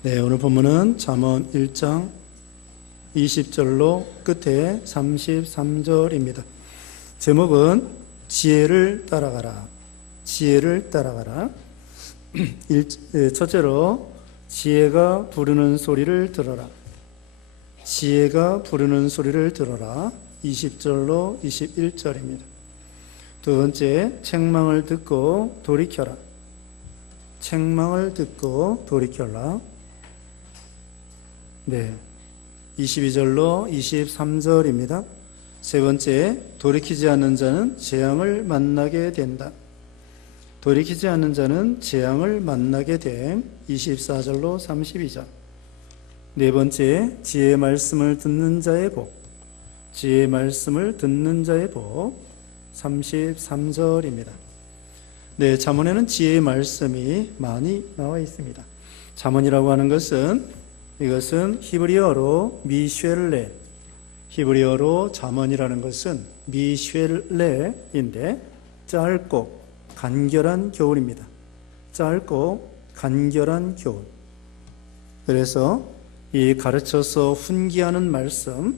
네, 오늘 본문은 잠언 1장 20절로 끝에 33절입니다. 제목은 지혜를 따라가라. 지혜를 따라가라. 첫째로 지혜가 부르는 소리를 들어라. 지혜가 부르는 소리를 들어라. 20절로 21절입니다. 두 번째, 책망을 듣고 돌이켜라. 책망을 듣고 돌이켜라. 네, 22절로 23절입니다. 세 번째, 돌이키지 않는 자는 재앙을 만나게 된다. 돌이키지 않는 자는 재앙을 만나게 됨. 24절로 32절. 네 번째, 지혜의 말씀을 듣는 자의 복. 지혜의 말씀을 듣는 자의 복. 33절입니다. 네, 잠언에는 지혜의 말씀이 많이 나와 있습니다. 잠언이라고 하는 이것은 히브리어로 미쉐레, 히브리어로 잠언이라는 것은 미쉐레인데 짧고 간결한 교훈입니다. 짧고 간결한 교훈. 그래서 이 가르쳐서 훈계하는 말씀,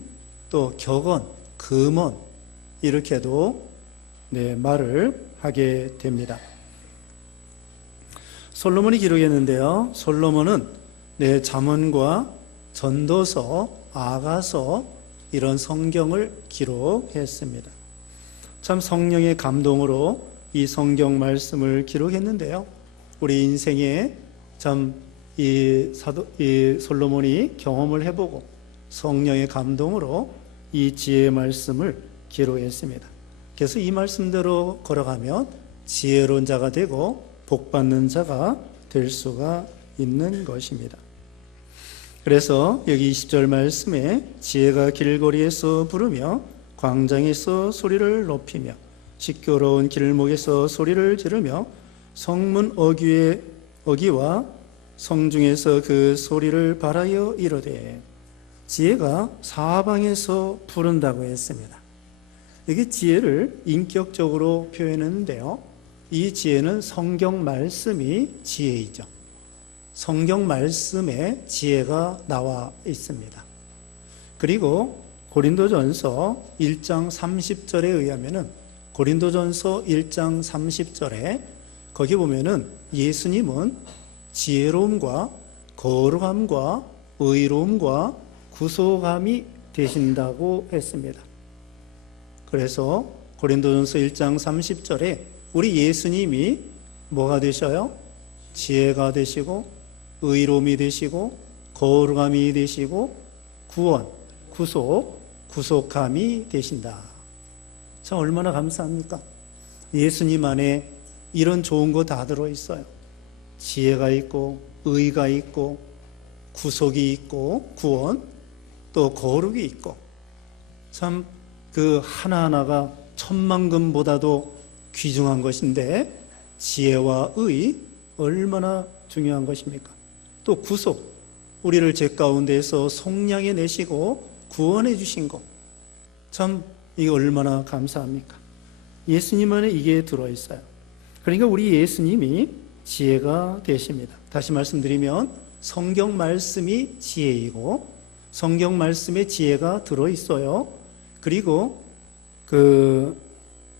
또 격언, 금언 이렇게도 말을 하게 됩니다. 솔로몬이 기록했는데요. 솔로몬은 잠언과 전도서, 아가서 이런 성경을 기록했습니다. 참 성령의 감동으로 이 성경 말씀을 기록했는데요. 우리 인생에 참 이 솔로몬이 경험을 해보고 성령의 감동으로 이 지혜의 말씀을 기록했습니다. 그래서 이 말씀대로 걸어가면 지혜로운 자가 되고 복받는 자가 될 수가 있는 것입니다. 그래서 여기 20절 말씀에 지혜가 길거리에서 부르며 광장에서 소리를 높이며 시끄러운 길목에서 소리를 지르며 성문 어기와 성중에서 그 소리를 발하여 이르되, 지혜가 사방에서 부른다고 했습니다. 여기 지혜를 인격적으로 표현했는데요. 이 지혜는 성경 말씀이 지혜이죠. 성경 말씀에 지혜가 나와 있습니다. 그리고 고린도전서 1장 30절에 의하면은, 고린도전서 1장 30절에 거기 보면은 예수님은 지혜로움과 거룩함과 의로움과 구속함이 되신다고 했습니다. 그래서 고린도전서 1장 30절에 우리 예수님이 뭐가 되셔요? 지혜가 되시고 의로움이 되시고 거룩함이 되시고 구원, 구속함이 되신다. 참 얼마나 감사합니까? 예수님 안에 이런 좋은 거 다 들어있어요. 지혜가 있고 의가 있고 구속이 있고 구원, 또 거룩이 있고, 참 그 하나하나가 천만금보다도 귀중한 것인데 지혜와 의 얼마나 중요한 것입니까? 또 구속, 우리를 죄 가운데에서 속량해 내시고 구원해 주신 것, 참 이게 얼마나 감사합니까? 예수님 안에 이게 들어있어요. 그러니까 우리 예수님이 지혜가 되십니다. 다시 말씀드리면 성경 말씀이 지혜이고 성경 말씀에 지혜가 들어있어요. 그리고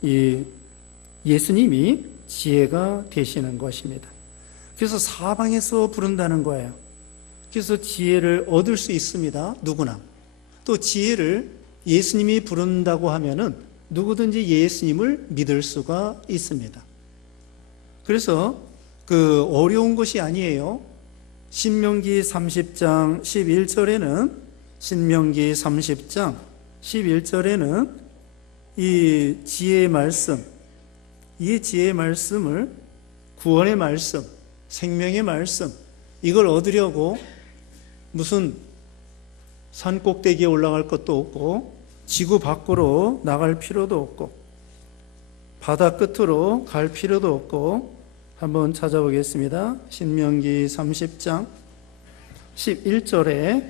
이 예수님이 지혜가 되시는 것입니다. 그래서 사방에서 부른다는 거예요. 그래서 지혜를 얻을 수 있습니다. 누구나. 또 지혜를 예수님이 부른다고 하면은 누구든지 예수님을 믿을 수가 있습니다. 그래서 어려운 것이 아니에요. 신명기 30장 11절에는 신명기 30장 11절에는 이 지혜의 말씀, 이 지혜의 말씀을 구원의 말씀, 생명의 말씀, 이걸 얻으려고 무슨 산 꼭대기에 올라갈 것도 없고 지구 밖으로 나갈 필요도 없고 바다 끝으로 갈 필요도 없고, 한번 찾아보겠습니다. 신명기 30장 11절에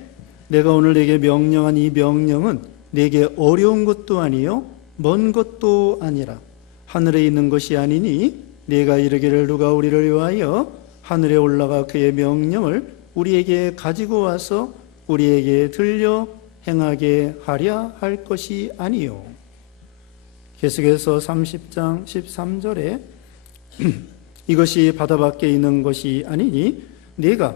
내가 오늘 내게 명령한 이 명령은 내게 어려운 것도 아니요 먼 것도 아니라 하늘에 있는 것이 아니니 내가 이르기를 누가 우리를 위하여 하늘에 올라가 그의 명령을 우리에게 가지고 와서 우리에게 들려 행하게 하려 할 것이 아니요. 계속해서 30장 13절에 이것이 바다 밖에 있는 것이 아니니 네가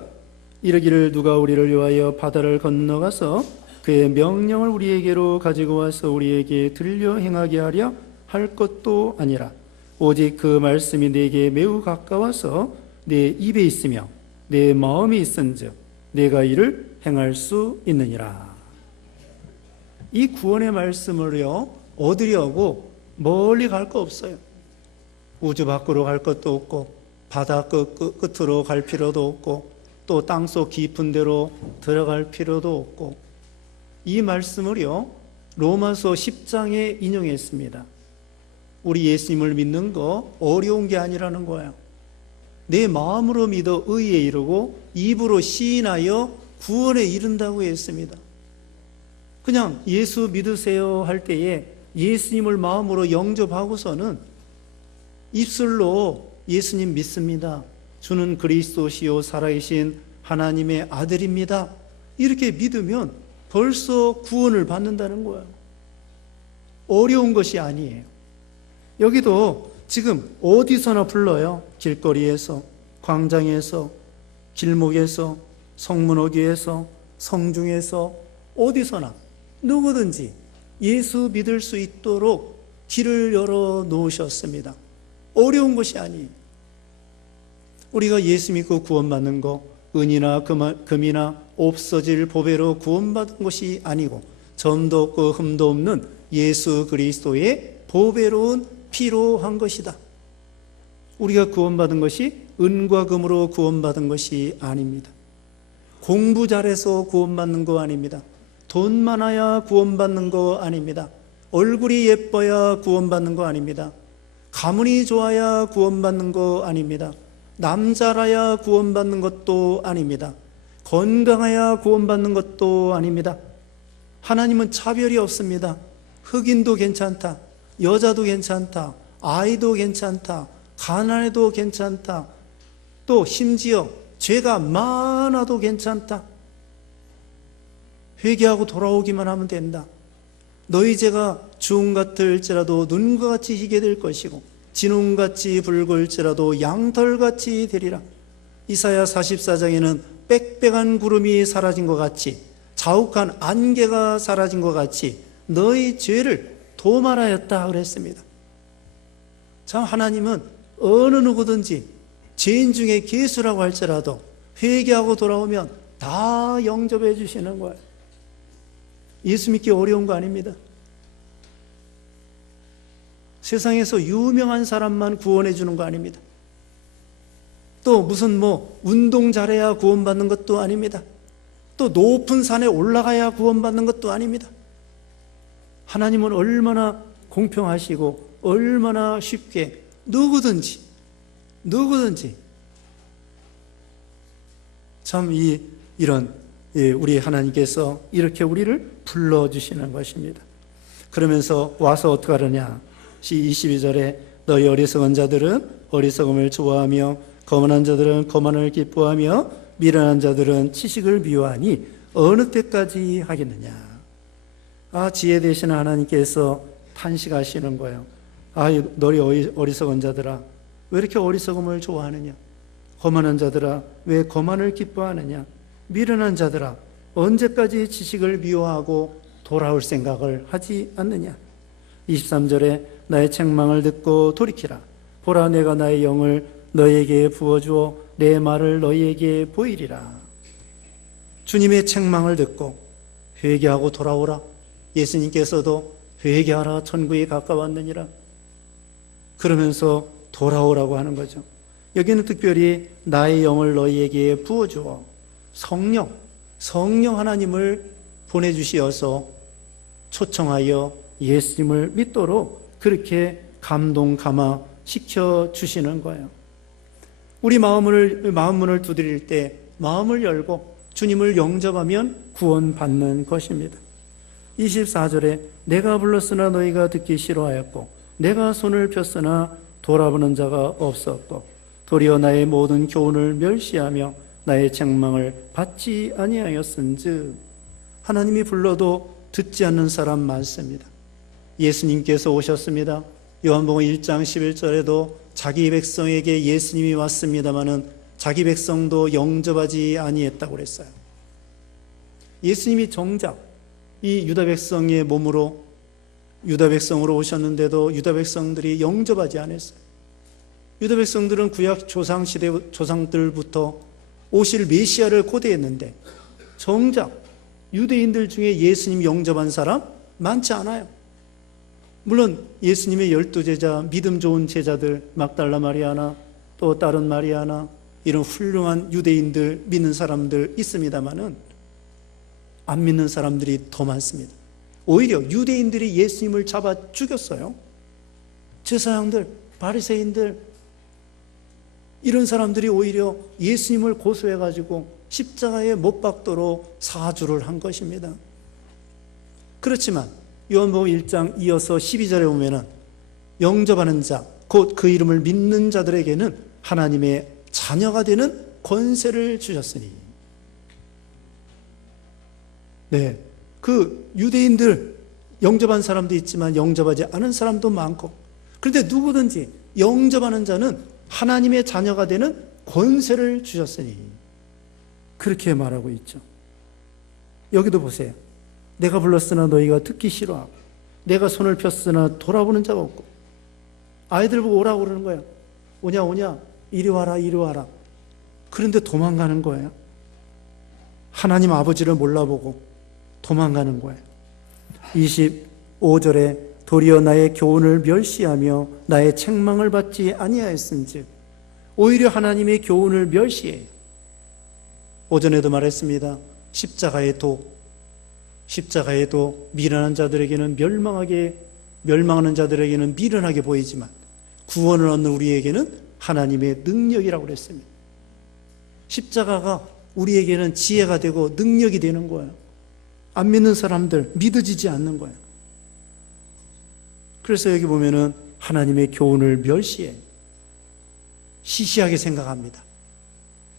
이르기를 누가 우리를 위하여 바다를 건너가서 그의 명령을 우리에게로 가지고 와서 우리에게 들려 행하게 하려 할 것도 아니라 오직 그 말씀이 내게 매우 가까워서 내 입에 있으며 내 마음에 있은즉 내가 이를 행할 수 있느니라. 이 구원의 말씀을요 얻으려고 멀리 갈 거 없어요. 우주 밖으로 갈 것도 없고 바다 끝으로 갈 필요도 없고 또 땅속 깊은 데로 들어갈 필요도 없고 이 말씀을요 로마서 10장에 인용했습니다. 우리 예수님을 믿는 거 어려운 게 아니라는 거예요. 내 마음으로 믿어 의에 이르고 입으로 시인하여 구원에 이른다고 했습니다. 그냥 예수 믿으세요 할 때에 예수님을 마음으로 영접하고서는 입술로 예수님 믿습니다. 주는 그리스도시요 살아계신 하나님의 아들입니다. 이렇게 믿으면 벌써 구원을 받는다는 거예요. 어려운 것이 아니에요. 여기도 지금 어디서나 불러요. 길거리에서, 광장에서, 길목에서, 성문어귀에서, 성중에서, 어디서나 누구든지 예수 믿을 수 있도록 길을 열어 놓으셨습니다. 어려운 것이 아니에요. 우리가 예수 믿고 구원받는 거 은이나 금이나 없어질 보배로 구원받은 것이 아니고 점도 없고 흠도 없는 예수 그리스도의 보배로운 피로 한 것이다. 우리가 구원받은 것이 은과 금으로 구원받은 것이 아닙니다. 공부 잘해서 구원받는 거 아닙니다. 돈 많아야 구원받는 거 아닙니다. 얼굴이 예뻐야 구원받는 거 아닙니다. 가문이 좋아야 구원받는 거 아닙니다. 남자라야 구원받는 것도 아닙니다. 건강해야 구원받는 것도 아닙니다. 하나님은 차별이 없습니다. 흑인도 괜찮다. 여자도 괜찮다. 아이도 괜찮다. 가난해도 괜찮다. 또 심지어 죄가 많아도 괜찮다. 회개하고 돌아오기만 하면 된다. 너희 죄가 주홍 같을지라도 눈과 같이 희게 될 것이고 진홍같이 붉을지라도 양털같이 되리라. 이사야 44장에는 빽빽한 구름이 사라진 것 같이 자욱한 안개가 사라진 것 같이 너희 죄를 도말하였다 그랬습니다. 참 하나님은 어느 누구든지 죄인 중에 개수라고 할지라도 회개하고 돌아오면 다 영접해 주시는 거예요. 예수 믿기 어려운 거 아닙니다. 세상에서 유명한 사람만 구원해 주는 거 아닙니다. 또 무슨 운동 잘해야 구원받는 것도 아닙니다. 또 높은 산에 올라가야 구원받는 것도 아닙니다. 하나님은 얼마나 공평하시고 얼마나 쉽게 누구든지 참 이런 우리 하나님께서 이렇게 우리를 불러주시는 것입니다. 그러면서 와서 어떻게 하느냐 22절에 너희 어리석은 자들은 어리석음을 좋아하며 거만한 자들은 거만을 기뻐하며 미련한 자들은 지식을 미워하니 어느 때까지 하겠느냐. 지혜 되시는 하나님께서 탄식하시는 거예요. 너희 어리석은 자들아 왜 이렇게 어리석음을 좋아하느냐. 거만한 자들아 왜 거만을 기뻐하느냐. 미련한 자들아 언제까지 지식을 미워하고 돌아올 생각을 하지 않느냐. 23절에 나의 책망을 듣고 돌이키라. 보라 내가 나의 영을 너희에게 부어주어 내 말을 너희에게 보이리라. 주님의 책망을 듣고 회개하고 돌아오라. 예수님께서도 회개하라 천국이 가까웠느니라 그러면서 돌아오라고 하는 거죠. 여기는 특별히 나의 영을 너희에게 부어주어 성령 하나님을 보내주시어서 초청하여 예수님을 믿도록 그렇게 감동 감화 시켜주시는 거예요. 우리 마음문을 두드릴 때 마음을 열고 주님을 영접하면 구원받는 것입니다. 24절에 내가 불렀으나 너희가 듣기 싫어하였고 내가 손을 폈으나 돌아보는 자가 없었고 도리어 나의 모든 교훈을 멸시하며 나의 책망을 받지 아니하였은즉. 하나님이 불러도 듣지 않는 사람 많습니다. 예수님께서 오셨습니다. 요한복음 1장 11절에도 자기 백성에게 예수님이 왔습니다마는 자기 백성도 영접하지 아니했다고 그랬어요. 예수님이 정작 이 유다 백성의 몸으로 유다 백성으로 오셨는데도 유다 백성들이 영접하지 않았어요. 유다 백성들은 구약 조상시대 조상들부터 오실 메시아를 고대했는데 정작 유대인들 중에 예수님 영접한 사람 많지 않아요. 물론 예수님의 12제자, 믿음 좋은 제자들, 막달라 마리아나 또 다른 마리아나 이런 훌륭한 유대인들 믿는 사람들 있습니다마는 안 믿는 사람들이 더 많습니다. 오히려 유대인들이 예수님을 잡아 죽였어요. 제사장들, 바리새인들 이런 사람들이 오히려 예수님을 고소해가지고 십자가에 못 박도록 사주를 한 것입니다. 그렇지만 요한복음 1장 이어서 12절에 보면은 영접하는 자, 곧 그 이름을 믿는 자들에게는 하나님의 자녀가 되는 권세를 주셨으니. 네, 그 유대인들 영접한 사람도 있지만 영접하지 않은 사람도 많고, 그런데 누구든지 영접하는 자는 하나님의 자녀가 되는 권세를 주셨으니, 그렇게 말하고 있죠. 여기도 보세요. 내가 불렀으나 너희가 듣기 싫어하고 내가 손을 폈으나 돌아보는 자가 없고. 아이들 보고 오라고 그러는 거예요. 오냐 오냐, 이리 와라 이리 와라. 그런데 도망가는 거예요. 하나님 아버지를 몰라보고 도망가는 거예요. 25절에 도리어 나의 교훈을 멸시하며 나의 책망을 받지 아니하였은즉. 오히려 하나님의 교훈을 멸시해요. 오전에도 말했습니다. 십자가에도 미련한 자들에게는 멸망하는 자들에게는 미련하게 보이지만 구원을 얻는 우리에게는 하나님의 능력이라고 그랬습니다. 십자가가 우리에게는 지혜가 되고 능력이 되는 거예요. 안 믿는 사람들 믿어지지 않는 거예요. 그래서 여기 보면은 하나님의 교훈을 멸시해, 시시하게 생각합니다.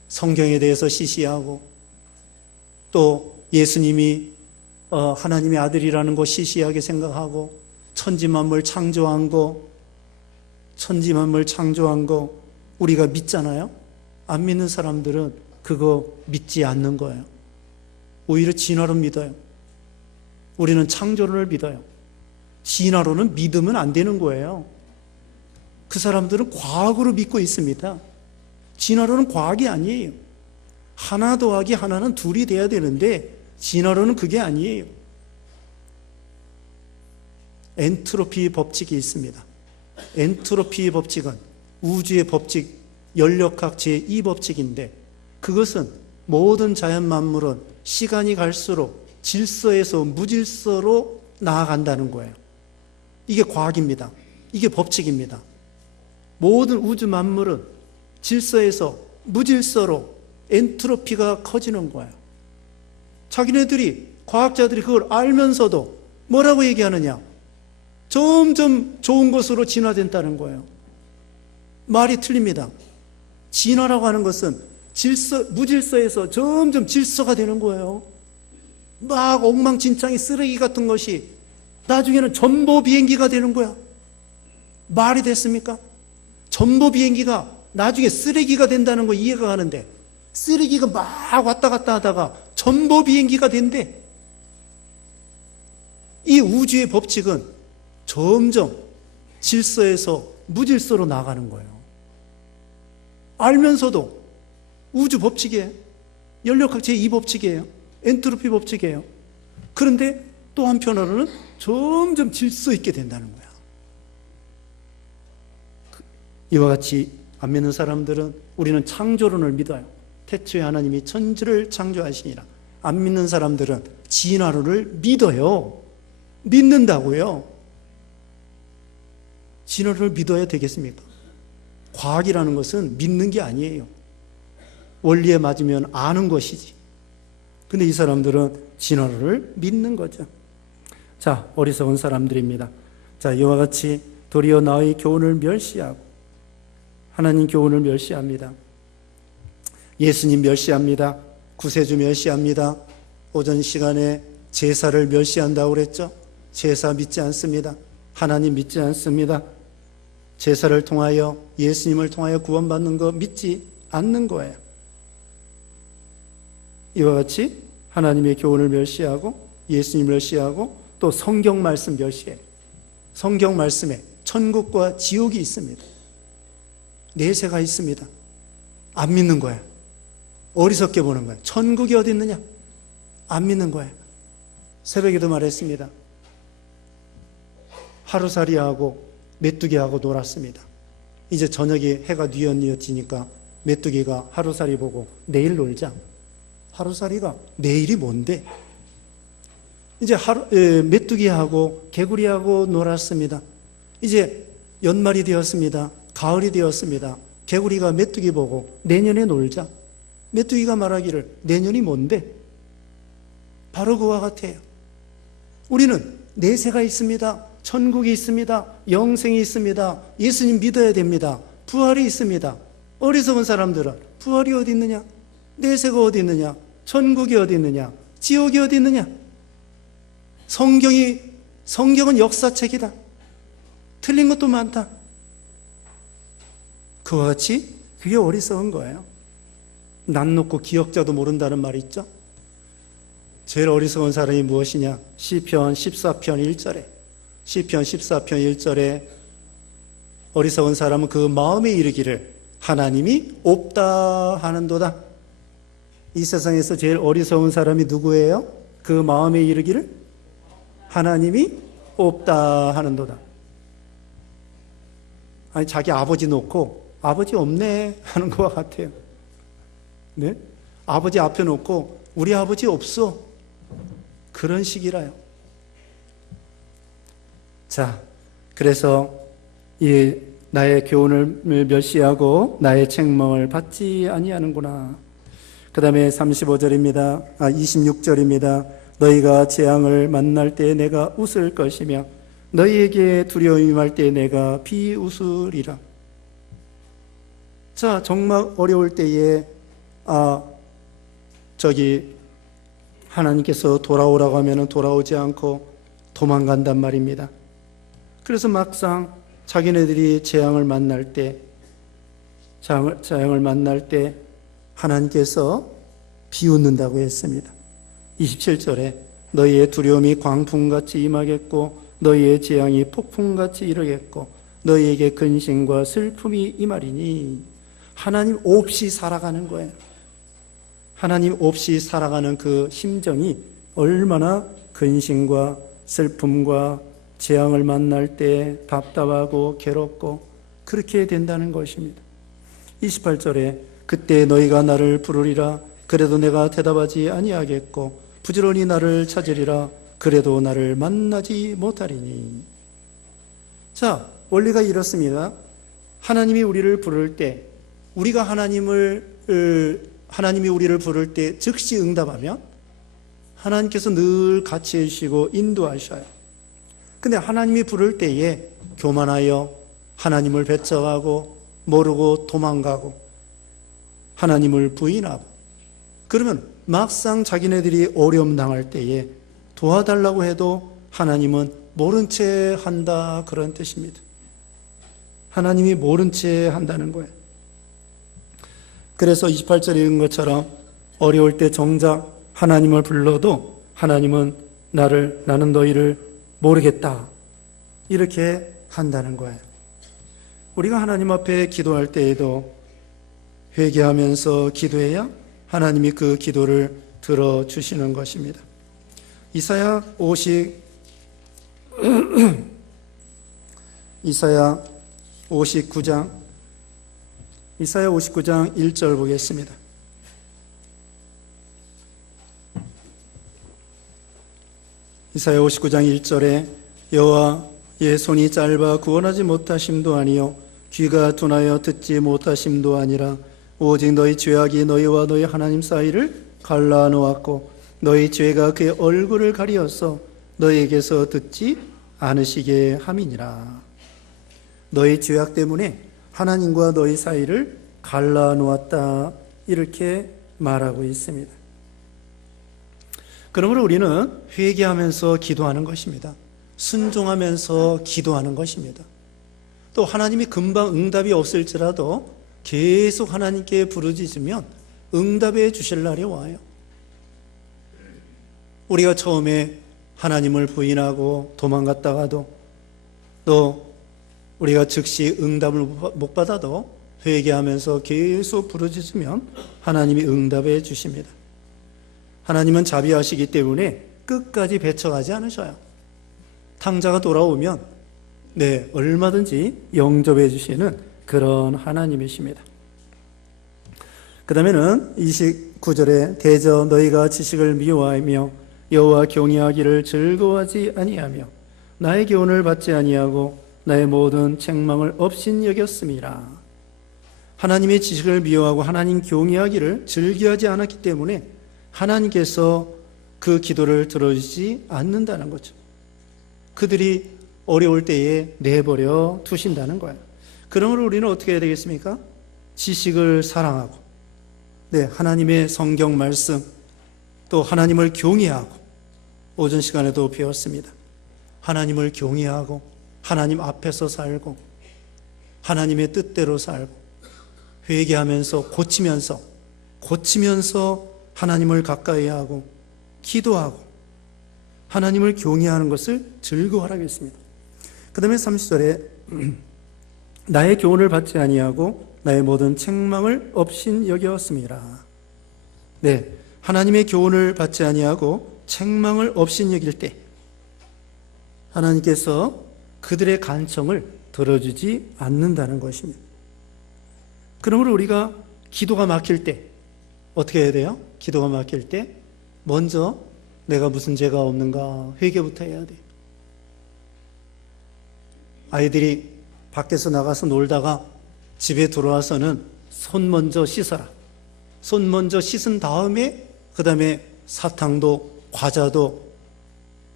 성경에 대해서 시시하고 또 예수님이 하나님의 아들이라는 거 시시하게 생각하고 천지만물 창조한 거 우리가 믿잖아요. 안 믿는 사람들은 그거 믿지 않는 거예요. 오히려 진화로 믿어요. 우리는 창조론을 믿어요. 진화론은 믿으면 안 되는 거예요. 그 사람들은 과학으로 믿고 있습니다. 진화론은 과학이 아니에요. 하나 더하기 하나는 둘이 돼야 되는데 진화론은 그게 아니에요. 엔트로피 법칙이 있습니다. 엔트로피 법칙은 우주의 법칙, 연력학 제2법칙인데 그것은 모든 자연 만물은 시간이 갈수록 질서에서 무질서로 나아간다는 거예요. 이게 과학입니다. 이게 법칙입니다. 모든 우주 만물은 질서에서 무질서로 엔트로피가 커지는 거예요. 자기네들이, 과학자들이 그걸 알면서도 뭐라고 얘기하느냐? 점점 좋은 것으로 진화된다는 거예요. 말이 틀립니다. 진화라고 하는 것은 무질서에서 점점 질서가 되는 거예요. 막 엉망진창이 쓰레기 같은 것이 나중에는 전보 비행기가 되는 거야. 말이 됐습니까? 전보 비행기가 나중에 쓰레기가 된다는 거 이해가 가는데 쓰레기가 막 왔다 갔다 하다가 전보 비행기가 된대. 이 우주의 법칙은 점점 질서에서 무질서로 나가는 거예요. 알면서도 우주 법칙이에요. 연력학 제2법칙이에요. 엔트로피 법칙이에요. 그런데 또 한편으로는 점점 질서 있게 된다는 거야. 이와 같이 안 믿는 사람들은 우리는 창조론을 믿어요. 태초에 하나님이 천지를 창조하시니라. 안 믿는 사람들은 진화론을 믿어요. 믿는다고요. 진화론을 믿어야 되겠습니까? 과학이라는 것은 믿는 게 아니에요. 원리에 맞으면 아는 것이지. 근데 이 사람들은 진화론을 믿는 거죠. 자, 어리석은 사람들입니다. 자, 이와 같이 도리어 나의 교훈을 멸시하고 하나님 교훈을 멸시합니다. 예수님 멸시합니다. 구세주 멸시합니다. 오전 시간에 제사를 멸시한다고 그랬죠. 제사 믿지 않습니다. 하나님 믿지 않습니다. 제사를 통하여 예수님을 통하여 구원받는 거 믿지 않는 거예요. 이와 같이 하나님의 교훈을 멸시하고 예수님을 멸시하고 또 성경 말씀 멸시해요. 성경 말씀에 천국과 지옥이 있습니다. 내세가 있습니다. 안 믿는 거야. 어리석게 보는 거야. 천국이 어디 있느냐? 안 믿는 거야. 새벽에도 말했습니다. 하루살이하고 메뚜기하고 놀았습니다. 이제 저녁에 해가 뉘엿뉘엿지니까 메뚜기가 하루살이 보고 내일 놀자. 하루살이가 내일이 뭔데? 이제 메뚜기하고 개구리하고 놀았습니다. 이제 연말이 되었습니다. 가을이 되었습니다. 개구리가 메뚜기 보고 내년에 놀자. 메뚜기가 말하기를 내년이 뭔데? 바로 그와 같아요. 우리는 내세가 있습니다. 천국이 있습니다. 영생이 있습니다. 예수님 믿어야 됩니다. 부활이 있습니다. 어리석은 사람들은 부활이 어디 있느냐? 내세가 어디 있느냐? 천국이 어디 있느냐? 지옥이 어디 있느냐? 성경은 역사책이다. 틀린 것도 많다. 그와 같이 그게 어리석은 거예요. 난 놓고 기억자도 모른다는 말이 있죠. 제일 어리석은 사람이 무엇이냐? 시편 14편 1절에 시편 14편 1절에 어리석은 사람은 그 마음에 이르기를 하나님이 없다 하는도다. 이 세상에서 제일 어리석은 사람이 누구예요? 그 마음에 이르기를 하나님이 없다 하는도다. 아니 자기 아버지 놓고 아버지 없네 하는 것과 같아요. 네? 아버지 앞에 놓고 우리 아버지 없어. 그런 식이라요. 자, 그래서 이 나의 교훈을 멸시하고 나의 책망을 받지 아니하는구나. 그 다음에 26절입니다. 너희가 재앙을 만날 때 내가 웃을 것이며 너희에게 두려움이 임할 때 내가 비웃으리라. 자, 정말 어려울 때에 하나님께서 돌아오라고 하면 돌아오지 않고 도망간단 말입니다. 그래서 막상 자기네들이 재앙을 만날 때 하나님께서 비웃는다고 했습니다. 27절에 너희의 두려움이 광풍같이 임하겠고 너희의 재앙이 폭풍같이 이르겠고 너희에게 근심과 슬픔이 임하리니. 하나님 없이 살아가는 거예요. 하나님 없이 살아가는 그 심정이 얼마나 근심과 슬픔과 재앙을 만날 때 답답하고 괴롭고 그렇게 된다는 것입니다. 28절에 그때 너희가 나를 부르리라 그래도 내가 대답하지 아니하겠고 부지런히 나를 찾으리라 그래도 나를 만나지 못하리니. 자, 원리가 이렇습니다. 하나님이 우리를 부를 때 우리가 하나님이 우리를 부를 때 즉시 응답하면 하나님께서 늘 같이 해주시고 인도하셔요. 근데 하나님이 부를 때에 교만하여 하나님을 배척하고 모르고 도망가고 하나님을 부인하고 그러면 막상 자기네들이 어려움 당할 때에 도와달라고 해도 하나님은 모른 채 한다 그런 뜻입니다. 하나님이 모른 채 한다는 거예요. 그래서 28절에 읽은 것처럼 어려울 때 정작 하나님을 불러도 하나님은 나는 너희를 모르겠다 이렇게 한다는 거예요. 우리가 하나님 앞에 기도할 때에도 회개하면서 기도해야 하나님이 그 기도를 들어주시는 것입니다. 이사야 59장 1절 보겠습니다. 이사야 59장 1절에 여호와의 손이 짧아 구원하지 못하심도 아니요 귀가 둔하여 듣지 못하심도 아니라 오직 너희 죄악이 너희와 너희 하나님 사이를 갈라놓았고 너희 죄가 그의 얼굴을 가리어서 너희에게서 듣지 않으시게 함이니라. 너희 죄악 때문에 하나님과 너희 사이를 갈라놓았다 이렇게 말하고 있습니다. 그러므로 우리는 회개하면서 기도하는 것입니다. 순종하면서 기도하는 것입니다. 또 하나님이 금방 응답이 없을지라도 계속 하나님께 부르짖으면 응답해 주실 날이 와요. 우리가 처음에 하나님을 부인하고 도망갔다가도 또 우리가 즉시 응답을 못 받아도 회개하면서 계속 부르짖으면 하나님이 응답해 주십니다. 하나님은 자비하시기 때문에 끝까지 배척하지 않으셔요. 탕자가 돌아오면 얼마든지 영접해 주시는 그런 하나님이십니다. 그 다음에는 29절에 대저 너희가 지식을 미워하며 여호와 경외하기를 즐거워하지 아니하며 나의 교훈을 받지 아니하고 나의 모든 책망을 업신여겼음이라. 하나님의 지식을 미워하고 하나님 경외하기를 즐겨하지 않았기 때문에 하나님께서 그 기도를 들어주지 않는다는 거죠. 그들이 어려울 때에 내버려 두신다는 거예요. 그러므로 우리는 어떻게 해야 되겠습니까? 지식을 사랑하고 하나님의 성경 말씀 또 하나님을 경외하고 오전 시간에도 배웠습니다. 하나님을 경외하고 하나님 앞에서 살고 하나님의 뜻대로 살고 회개하면서 고치면서 하나님을 가까이 하고 기도하고 하나님을 경외하는 것을 즐거워하라고 했습니다. 그 다음에 30절에 나의 교훈을 받지 아니하고 나의 모든 책망을 업신 여겼음이라. 하나님의 교훈을 받지 아니하고 책망을 업신 여길 때 하나님께서 그들의 간청을 들어주지 않는다는 것입니다. 그러므로 우리가 기도가 막힐 때 어떻게 해야 돼요? 기도가 막힐 때 먼저 내가 무슨 죄가 없는가 회개부터 해야 돼요. 아이들이 밖에서 나가서 놀다가 집에 들어와서는 손 먼저 씻어라. 손 먼저 씻은 다음에 그 다음에 사탕도 과자도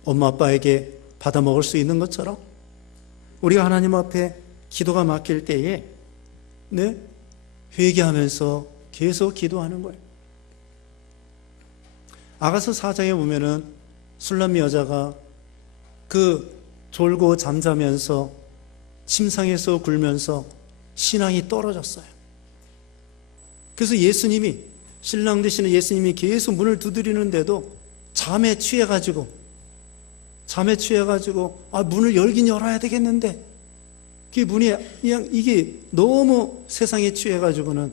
엄마 아빠에게 받아 먹을 수 있는 것처럼 우리가 하나님 앞에 기도가 막힐 때에 회개하면서 계속 기도하는 거예요. 아가서 4장에 보면은 술람미 여자가 그 졸고 잠자면서 침상에서 굴면서 신앙이 떨어졌어요. 그래서 예수님이 신랑 되시는 예수님이 계속 문을 두드리는데도 잠에 취해가지고 문을 열긴 열어야 되겠는데 그 문이 그냥 이게 너무 세상에 취해가지고는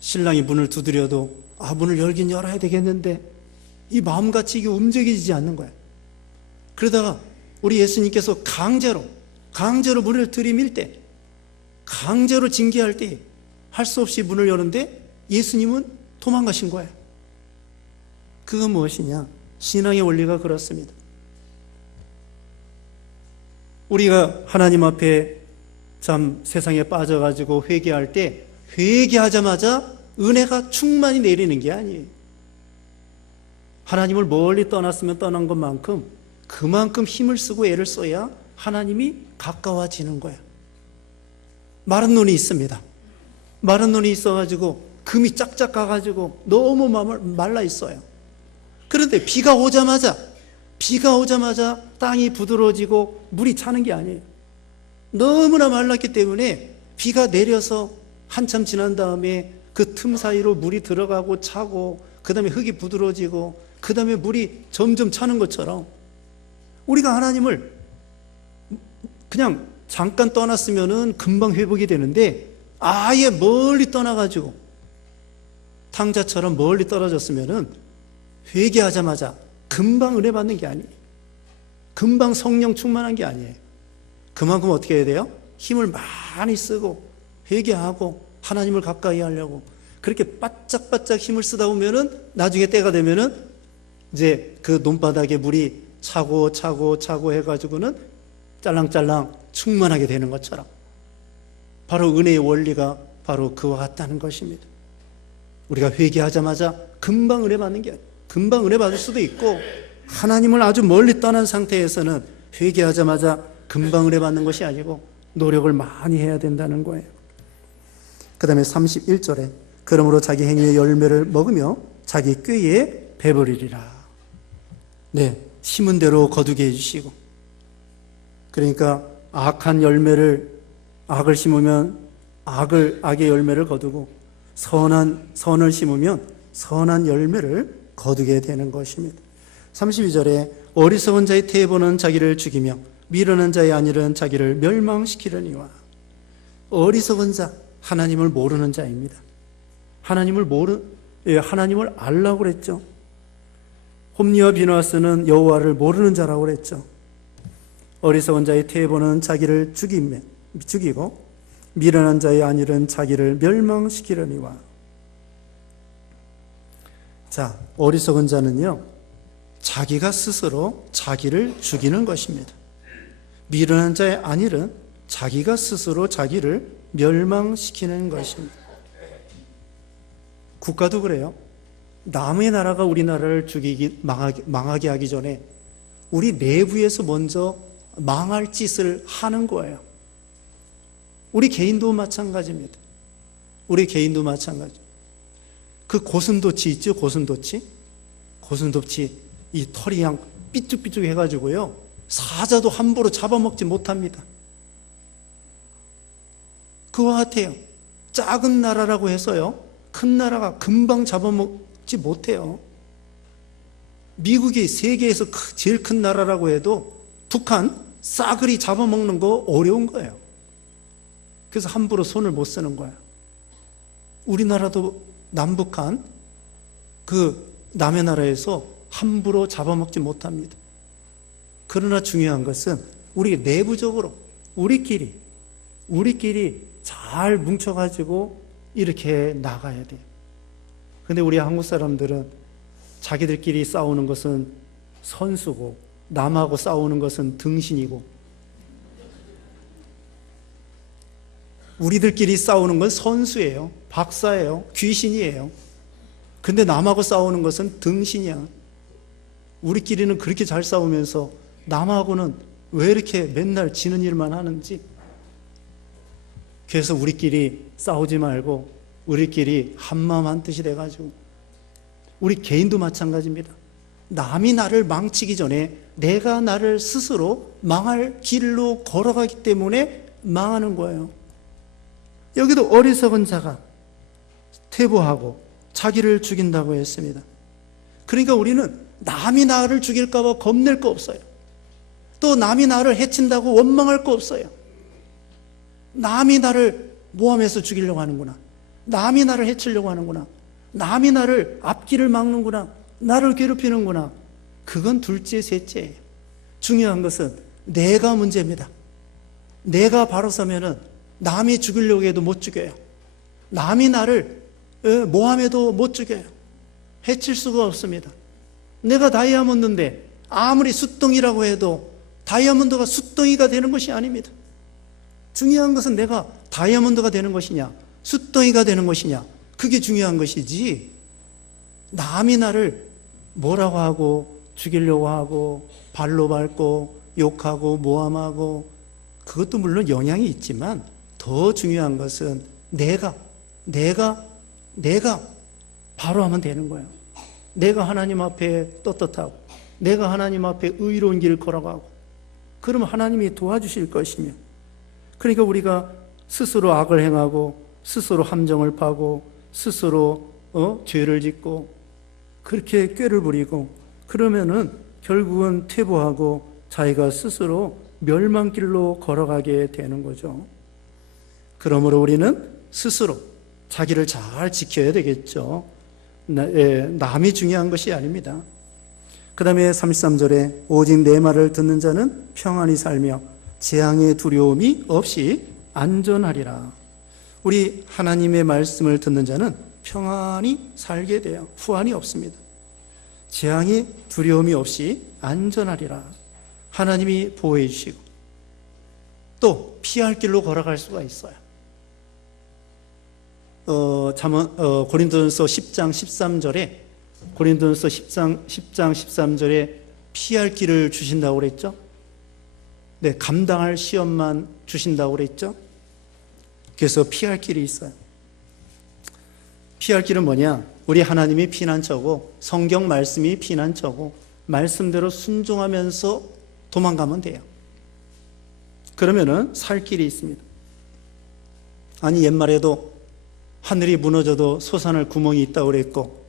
신랑이 문을 두드려도 문을 열긴 열어야 되겠는데 이 마음같이 이게 움직이지 않는 거야. 그러다가 우리 예수님께서 강제로 문을 들이밀 때 강제로 징계할 때 할 수 없이 문을 여는데 예수님은 도망가신 거예요. 그건 무엇이냐? 신앙의 원리가 그렇습니다. 우리가 하나님 앞에 참 세상에 빠져가지고 회개할 때 회개하자마자 은혜가 충만히 내리는 게 아니에요. 하나님을 멀리 떠났으면 떠난 것만큼 그만큼 힘을 쓰고 애를 써야 하나님이 가까워지는 거야. 마른 눈이 있습니다. 마른 눈이 있어가지고 금이 짝짝 가가지고 너무 말라 있어요. 그런데 비가 오자마자 땅이 부드러워지고 물이 차는 게 아니에요. 너무나 말랐기 때문에 비가 내려서 한참 지난 다음에 그 틈 사이로 물이 들어가고 차고 그 다음에 흙이 부드러워지고 그 다음에 물이 점점 차는 것처럼 우리가 하나님을 그냥 잠깐 떠났으면은 금방 회복이 되는데 아예 멀리 떠나가지고 탕자처럼 멀리 떨어졌으면은 회개하자마자 금방 은혜 받는 게 아니에요. 금방 성령 충만한 게 아니에요. 그만큼 어떻게 해야 돼요? 힘을 많이 쓰고 회개하고 하나님을 가까이 하려고 그렇게 바짝바짝 힘을 쓰다 보면은 나중에 때가 되면은 이제 그 논바닥에 물이 차고 해가지고는 짤랑짤랑 충만하게 되는 것처럼 바로 은혜의 원리가 바로 그와 같다는 것입니다. 우리가 회개하자마자 금방 은혜 받는 게 아니에요. 금방 은혜 받을 수도 있고 하나님을 아주 멀리 떠난 상태에서는 회개하자마자 금방 은혜 받는 것이 아니고 노력을 많이 해야 된다는 거예요. 그 다음에 31절에 그러므로 자기 행위의 열매를 먹으며 자기 꾀에 배버리리라. 네, 심은 대로 거두게 해주시고, 그러니까 악한 열매를, 악을 심으면 악의 열매를 거두고, 선을 심으면 선한 열매를 거두게 되는 것입니다. 32절에 어리석은 자의 태보는 자기를 죽이며 미련한 자의 안일은 자기를 멸망시키려니와. 어리석은 자, 하나님을 모르는 자입니다. 하나님을 알라고 그랬죠. 홈리와 비누아스는 여호와를 모르는 자라고 그랬죠. 어리석은 자의 태보는 자기를 죽이고 미련한 자의 안일은 자기를 멸망시키려니와. 자, 어리석은 자는요, 자기가 스스로 자기를 죽이는 것입니다. 미련한 자의 안일은 자기가 스스로 자기를 멸망시키는 것입니다. 국가도 그래요. 남의 나라가 우리나라를 망하게 하기 전에 우리 내부에서 먼저 망할 짓을 하는 거예요. 우리 개인도 마찬가지입니다. 우리 개인도 마찬가지. 그 고슴도치 있죠? 고슴도치 이 털이 그냥 삐죽삐죽 해가지고요, 사자도 함부로 잡아먹지 못합니다. 그와 같아요. 작은 나라라고 해서요, 큰 나라가 금방 잡아먹지 못해요. 미국이 세계에서 제일 큰 나라라고 해도 북한 싸그리 잡아먹는 거 어려운 거예요. 그래서 함부로 손을 못 쓰는 거예요. 우리나라도 남북한 그 남의 나라에서 함부로 잡아먹지 못합니다. 그러나 중요한 것은 우리 내부적으로 우리끼리 잘 뭉쳐가지고 이렇게 나가야 돼요. 근데 우리 한국 사람들은 자기들끼리 싸우는 것은 선수고 남하고 싸우는 것은 등신이고, 우리들끼리 싸우는 건 선수예요, 박사예요, 귀신이에요. 근데 남하고 싸우는 것은 등신이야. 우리끼리는 그렇게 잘 싸우면서 남하고는 왜 이렇게 맨날 지는 일만 하는지. 그래서 우리끼리 싸우지 말고 우리끼리 한마음 한뜻이 돼가지고, 우리 개인도 마찬가지입니다. 남이 나를 망치기 전에 내가 나를 스스로 망할 길로 걸어가기 때문에 망하는 거예요. 여기도 어리석은 자가 퇴보하고 자기를 죽인다고 했습니다. 그러니까 우리는 남이 나를 죽일까 봐 겁낼 거 없어요. 또 남이 나를 해친다고 원망할 거 없어요. 남이 나를 모함해서 죽이려고 하는구나, 남이 나를 해치려고 하는구나, 남이 나를 앞길을 막는구나, 나를 괴롭히는구나. 그건 둘째, 셋째예요. 중요한 것은 내가 문제입니다. 내가 바로 서면은 남이 죽이려고 해도 못 죽여요. 남이 나를 모함해도 못 죽여요. 해칠 수가 없습니다. 내가 다이아몬드인데 아무리 숫덩이라고 해도 다이아몬드가 숫덩이가 되는 것이 아닙니다. 중요한 것은 내가 다이아몬드가 되는 것이냐, 숫덩이가 되는 것이냐, 그게 중요한 것이지, 남이 나를 뭐라고 하고 죽이려고 하고 발로 밟고 욕하고 모함하고, 그것도 물론 영향이 있지만 더 중요한 것은 내가 바로 하면 되는 거예요. 내가 하나님 앞에 떳떳하고 내가 하나님 앞에 의로운 길을 걸어가고, 그러면 하나님이 도와주실 것이며, 그러니까 우리가 스스로 악을 행하고 스스로 함정을 파고 스스로 죄를 짓고 그렇게 꾀를 부리고 그러면은 결국은 퇴보하고 자기가 스스로 멸망길로 걸어가게 되는 거죠. 그러므로 우리는 스스로 자기를 잘 지켜야 되겠죠. 남이 중요한 것이 아닙니다. 그 다음에 33절에 오직 내 말을 듣는 자는 평안히 살며 재앙의 두려움이 없이 안전하리라. 우리 하나님의 말씀을 듣는 자는 평안히 살게 돼요. 후환이 없습니다. 재앙의 두려움이 없이 안전하리라. 하나님이 보호해 주시고 또 피할 길로 걸어갈 수가 있어요. 고린도전서 10장 13절에 고린도전서 10장 13절에 피할 길을 주신다고 그랬죠? 네, 감당할 시험만 주신다고 그랬죠? 그래서 피할 길이 있어요. 피할 길은 뭐냐? 우리 하나님이 피난처고 성경 말씀이 피난처고 말씀대로 순종하면서 도망가면 돼요. 그러면은 살 길이 있습니다. 아니 옛말에도 하늘이 무너져도 솟아날 구멍이 있다고 그랬고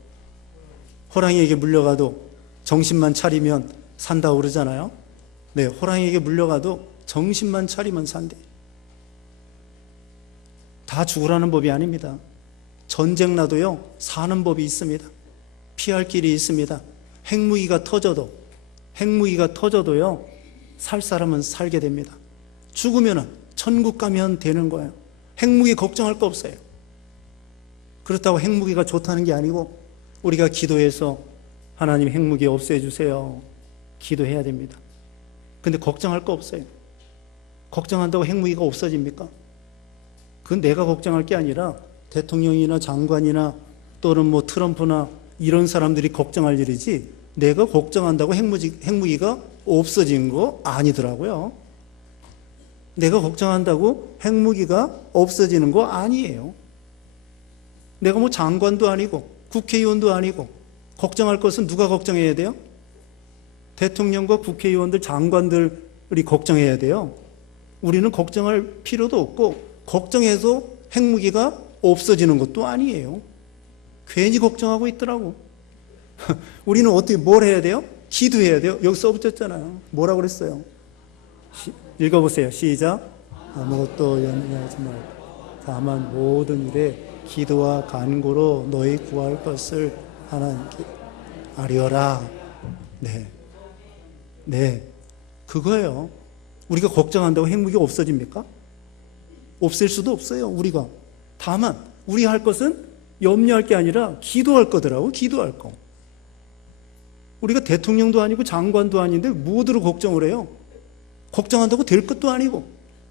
호랑이에게 물려가도 정신만 차리면 산다고 그러잖아요. 네, 호랑이에게 물려가도 정신만 차리면 산대. 다 죽으라는 법이 아닙니다. 전쟁 나도요 사는 법이 있습니다. 피할 길이 있습니다. 핵무기가 터져도요 살 사람은 살게 됩니다. 죽으면은 천국 가면 되는 거예요. 핵무기 걱정할 거 없어요. 그렇다고 핵무기가 좋다는 게 아니고 우리가 기도해서 하나님 핵무기 없애주세요 기도해야 됩니다. 근데 걱정할 거 없어요. 걱정한다고 핵무기가 없어집니까? 그건 내가 걱정할 게 아니라 대통령이나 장관이나 또는 뭐 트럼프나 이런 사람들이 걱정할 일이지 내가 걱정한다고 핵무기가 없어진 거 아니더라고요. 내가 걱정한다고 핵무기가 없어지는 거 아니에요. 내가 뭐 장관도 아니고 국회의원도 아니고 걱정할 것은 누가 걱정해야 돼요? 대통령과 국회의원들, 장관들이 걱정해야 돼요. 우리는 걱정할 필요도 없고 걱정해서 핵무기가 없어지는 것도 아니에요. 괜히 걱정하고 있더라고. 우리는 어떻게 뭘 해야 돼요? 기도해야 돼요. 여기 써붙였잖아요. 뭐라고 그랬어요? 읽어보세요. 시작. 아무것도 염려하지 말고 다만 모든 일에 기도와 간구로 너희 구할 것을 하나님께 아뢰어라. 네, 그거예요. 우리가 걱정한다고 핵무기 없어집니까? 없앨 수도 없어요. 우리가 다만 우리 할 것은 염려할 게 아니라 기도할 거더라고. 기도할 거. 우리가 대통령도 아니고 장관도 아닌데 뭐들을 걱정을 해요? 걱정한다고 될 것도 아니고.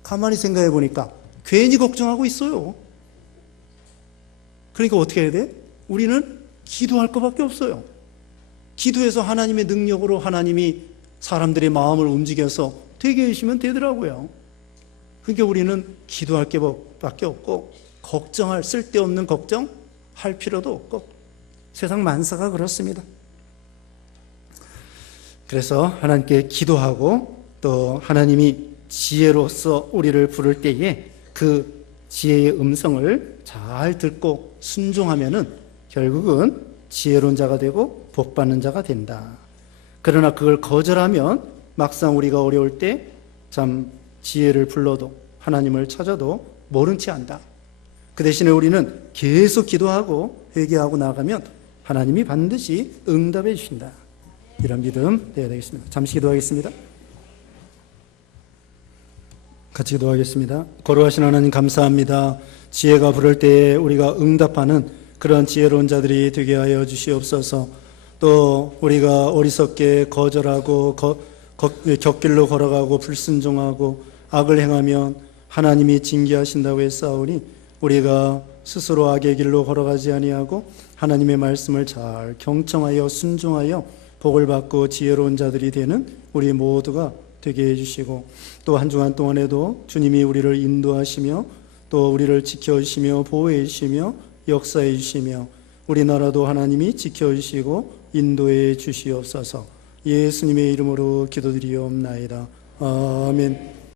가만히 생각해 보니까 괜히 걱정하고 있어요. 그러니까 어떻게 해야 돼? 우리는 기도할 것밖에 없어요. 기도해서 하나님의 능력으로 하나님이 사람들의 마음을 움직여서 되게 해주시면 되더라고요. 그러니까 우리는 기도할 게밖에 없고 걱정할 쓸데없는 걱정 할 필요도 없고 세상 만사가 그렇습니다. 그래서 하나님께 기도하고 또 하나님이 지혜로서 우리를 부를 때에 그 지혜의 음성을 잘 듣고 순종하면은 결국은 지혜로운 자가 되고 복받는 자가 된다. 그러나 그걸 거절하면 막상 우리가 어려울 때 참 지혜를 불러도 하나님을 찾아도 모른 채 한다. 그 대신에 우리는 계속 기도하고 회개하고 나가면 하나님이 반드시 응답해 주신다. 이런 믿음 되어야 되겠습니다. 잠시 기도하겠습니다. 같이 기도하겠습니다. 거룩하신 하나님 감사합니다. 지혜가 부를 때에 우리가 응답하는 그런 지혜로운 자들이 되게 하여 주시옵소서. 또 우리가 어리석게 거절하고 곁길로 걸어가고 불순종하고 악을 행하면 하나님이 징계하신다고 했사오니 우리가 스스로 악의 길로 걸어가지 아니하고 하나님의 말씀을 잘 경청하여 순종하여 복을 받고 지혜로운 자들이 되는 우리 모두가 되게 해주시고 또 한 주간 동안에도 주님이 우리를 인도하시며 또 우리를 지켜주시며 보호해 주시며 역사해 주시며 우리나라도 하나님이 지켜주시고 인도해 주시옵소서. 예수님의 이름으로 기도드리옵나이다. 아멘.